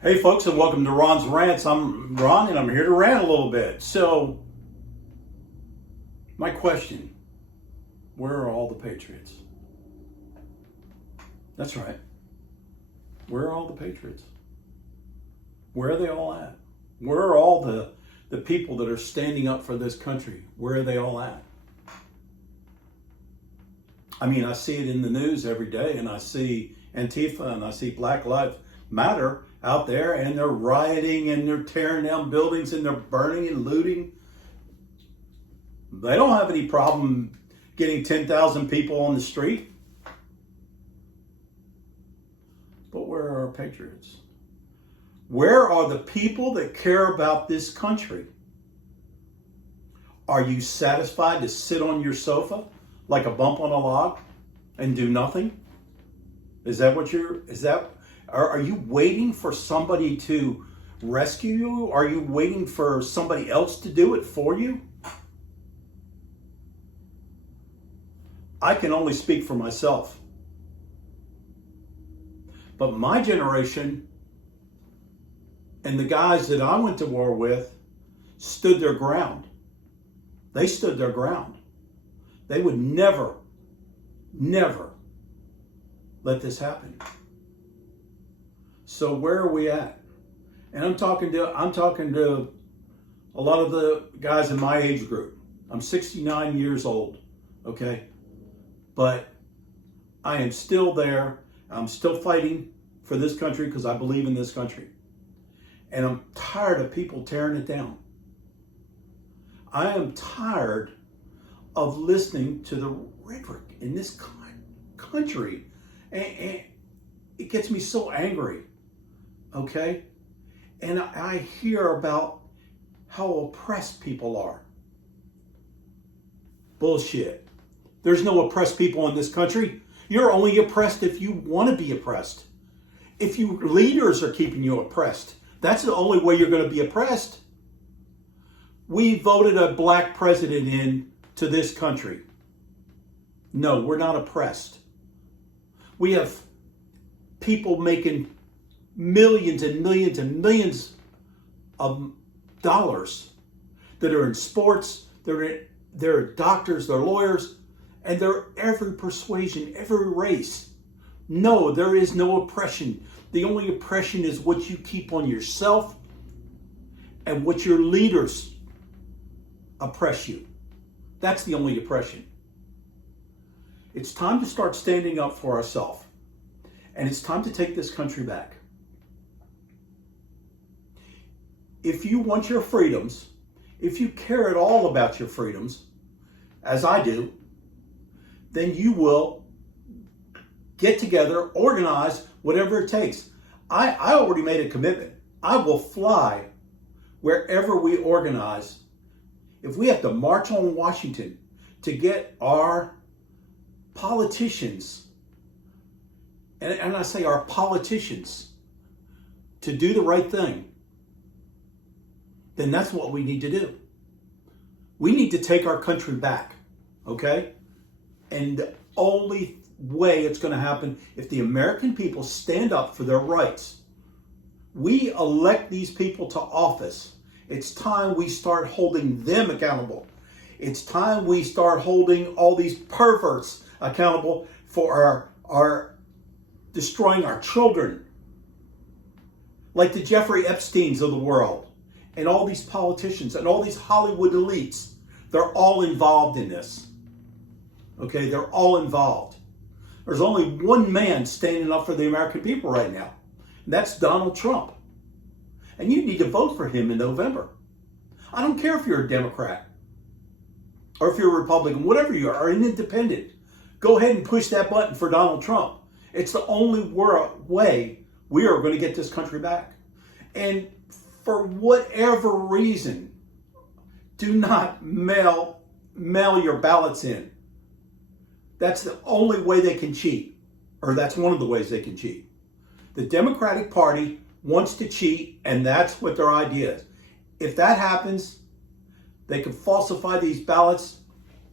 Hey folks, and welcome to Ron's Rants. I'm Ron, and I'm here to rant a little bit. So, my question, where are all the Patriots? That's right. Where are all the Patriots? Where are they all at? Where are all the people that are standing up for this country? Where are they all at? I mean, I see it in the news every day, and I see Antifa and I see Black Lives Matter out there, and they're rioting and they're tearing down buildings and they're burning and looting. They don't have any problem getting 10,000 people on the street. But where are our patriots? Where are the people that care about this country? Are you satisfied to sit on your sofa like a bump on a log and do nothing? Are you waiting for somebody to rescue you? Are you waiting for somebody else to do it for you? I can only speak for myself. But my generation and the guys that I went to war with stood their ground. They stood their ground. They would never let this happen. So where are we at? And I'm talking to a lot of the guys in my age group. I'm 69 years old, okay? But I am still there. I'm still fighting for this country because I believe in this country. And I'm tired of people tearing it down. I am tired of listening to the rhetoric in this country. And it gets me so angry, okay? And I hear about how oppressed people are. Bullshit. There's no oppressed people in this country. You're only oppressed if you want to be oppressed. If your leaders are keeping you oppressed, that's the only way you're going to be oppressed. We voted a black president in to this country. No, we're not oppressed. We have people making millions and millions and millions of dollars that are in sports, they're doctors, they're lawyers, and they're every persuasion, every race. No, there is no oppression. The only oppression is what you keep on yourself and what your leaders oppress you. That's the only oppression. It's time to start standing up for ourselves. And it's time to take this country back. If you want your freedoms, if you care at all about your freedoms, as I do, then you will get together, organize, whatever it takes. I already made a commitment. I will fly wherever we organize. If we have to march on Washington to get our politicians, and I say our politicians, to do the right thing, then that's what we need to do. We need to take our country back, okay? And the only way it's going to happen if the American people stand up for their rights. We elect these people to office. It's time we start holding them accountable. It's time we start holding all these perverts accountable for our destroying our children. Like the Jeffrey Epsteins of the world. And all these politicians and all these Hollywood elites. They're all involved in this. Okay, they're all involved. There's only one man standing up for the American people right now. And that's Donald Trump. And you need to vote for him in November. I don't care if you're a Democrat or if you're a Republican, whatever you are, or an independent. Go ahead and push that button for Donald Trump. It's the only way we are going to get this country back. And for whatever reason, do not mail your ballots in. That's the only way they can cheat, or that's one of the ways they can cheat. The Democratic Party wants to cheat, and that's what their idea is. If that happens, they can falsify these ballots,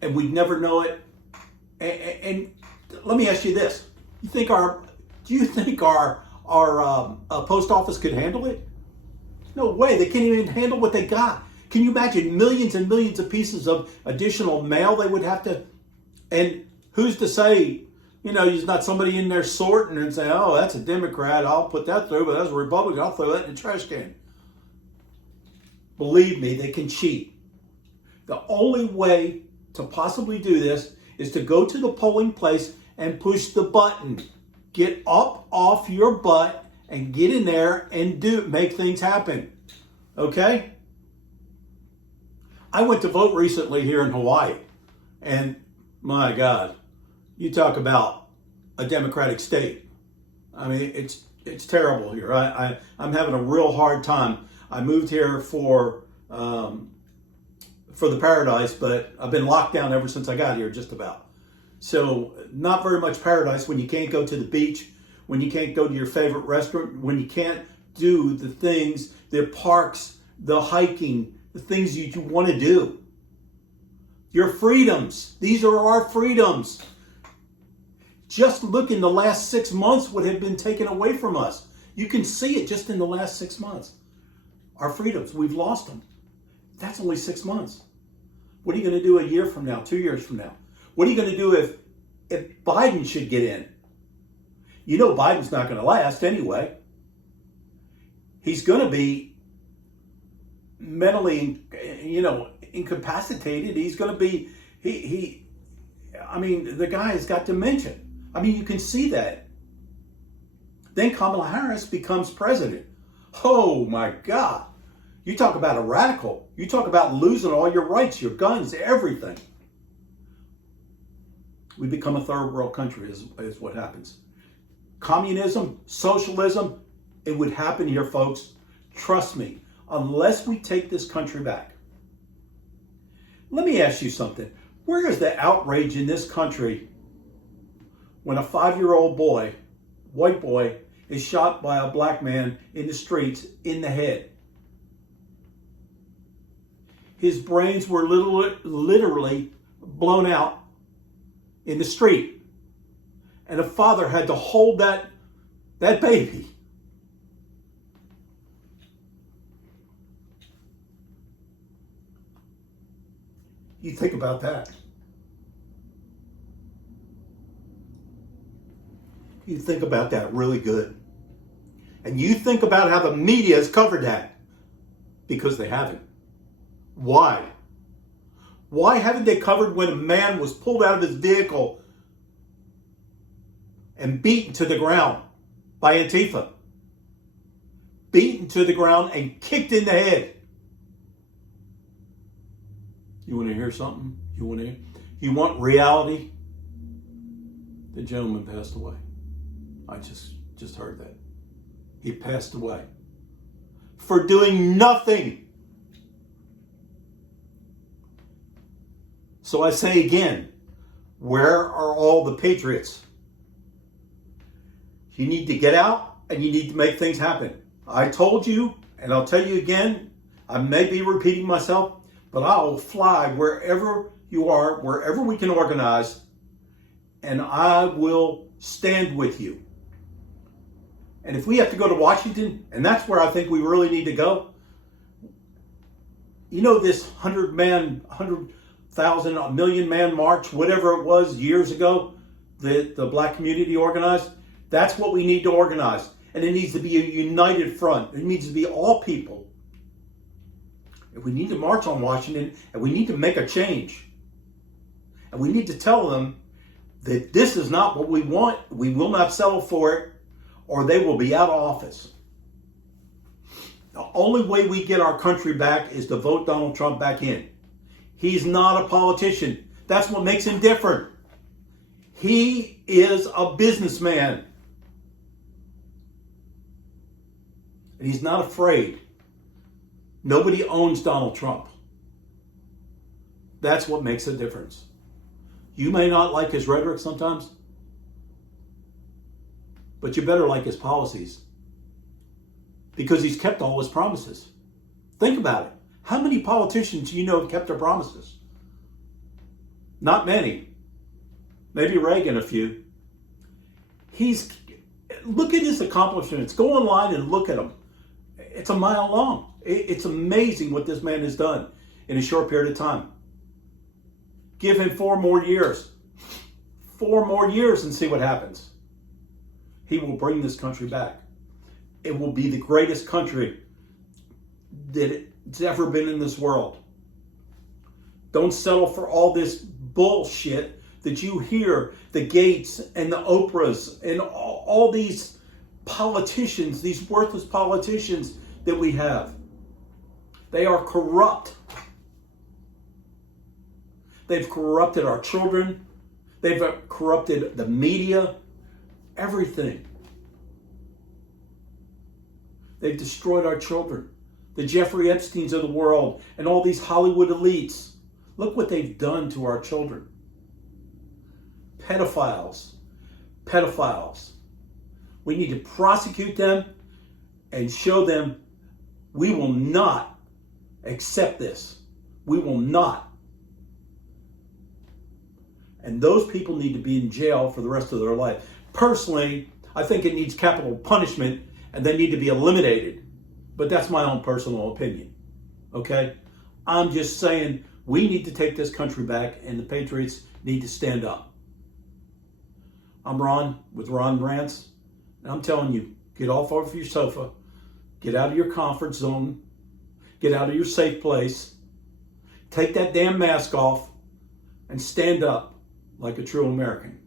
and we'd never know it. And let me ask you this: do you think our post office could handle it? No way. They can't even handle what they got. Can you imagine millions and millions of pieces of additional mail they would have to? And who's to say, there's not somebody in there sorting and saying, oh, that's a Democrat, I'll put that through, but that's a Republican, I'll throw that in the trash can. Believe me, they can cheat. The only way to possibly do this is to go to the polling place and push the button. Get up off your butt and get in there and make things happen. Okay? I went to vote recently here in Hawaii, and my God, you talk about a Democratic state. I mean, it's terrible here. I'm having a real hard time. I moved here for the paradise, but I've been locked down ever since I got here, just about. So not very much paradise when you can't go to the beach, when you can't go to your favorite restaurant, when you can't do the things, the parks, the hiking, the things you want to do. Your freedoms. These are our freedoms. Just look in the last 6 months what had been taken away from us. You can see it just in the last 6 months. Our freedoms, we've lost them. That's only 6 months. What are you going to do a year from now, 2 years from now? What are you going to do if Biden should get in? Biden's not going to last anyway. He's going to be mentally, incapacitated. He's going to be, the guy has got dementia. You can see that. Then Kamala Harris becomes president. Oh my God. You talk about a radical. You talk about losing all your rights, your guns, everything. We become a third world country is what happens. Communism, socialism, it would happen here, folks. Trust me, unless we take this country back. Let me ask you something. Where is the outrage in this country when a 5-year-old boy, white boy, is shot by a black man in the streets in the head? His brains were literally blown out in the street. And the father had to hold that baby. You think about that. You think about that really good. And you think about how the media has covered that. Because they haven't. Why? Why haven't they covered when a man was pulled out of his vehicle and beaten to the ground by Antifa? Beaten to the ground and kicked in the head. You want to hear something? You want reality? The gentleman passed away. I just heard that. He passed away. For doing nothing. So I say again, where are all the patriots? You need to get out and you need to make things happen. I told you, and I'll tell you again, I may be repeating myself, but I'll fly wherever you are, wherever we can organize, and I will stand with you. And if we have to go to Washington, and that's where I think we really need to go, this 100,000, a million man march, whatever it was years ago, that the black community organized, that's what we need to organize. And it needs to be a united front. It needs to be all people. And we need to march on Washington, and we need to make a change. And we need to tell them that this is not what we want. We will not settle for it, or they will be out of office. The only way we get our country back is to vote Donald Trump back in. He's not a politician. That's what makes him different. He is a businessman. And he's not afraid. Nobody owns Donald Trump. That's what makes a difference. You may not like his rhetoric sometimes, but you better like his policies. Because he's kept all his promises. Think about it. How many politicians do you know have kept their promises? Not many. Maybe Reagan a few. look at his accomplishments. Go online and look at them. It's a mile long. It's amazing what this man has done in a short period of time. Give him 4 more years. 4 more years and see what happens. He will bring this country back. It will be the greatest country that it's ever been in this world. Don't settle for all this bullshit that you hear, the Gates and the Oprahs and all these politicians, these worthless politicians that we have. They are corrupt. They've corrupted our children. They've corrupted the media, everything. They've destroyed our children. The Jeffrey Epsteins of the world and all these Hollywood elites. Look what they've done to our children. Pedophiles. Pedophiles. We need to prosecute them and show them we will not accept this. We will not. And those people need to be in jail for the rest of their life. Personally, I think it needs capital punishment and they need to be eliminated. But that's my own personal opinion. Okay? I'm just saying we need to take this country back and the Patriots need to stand up. I'm Ron with Ron Rants. And I'm telling you, get off of your sofa. Get out of your comfort zone. Get out of your safe place. Take that damn mask off and stand up like a true American.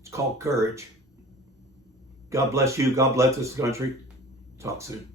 It's called courage. God bless you. God bless this country. Talk soon.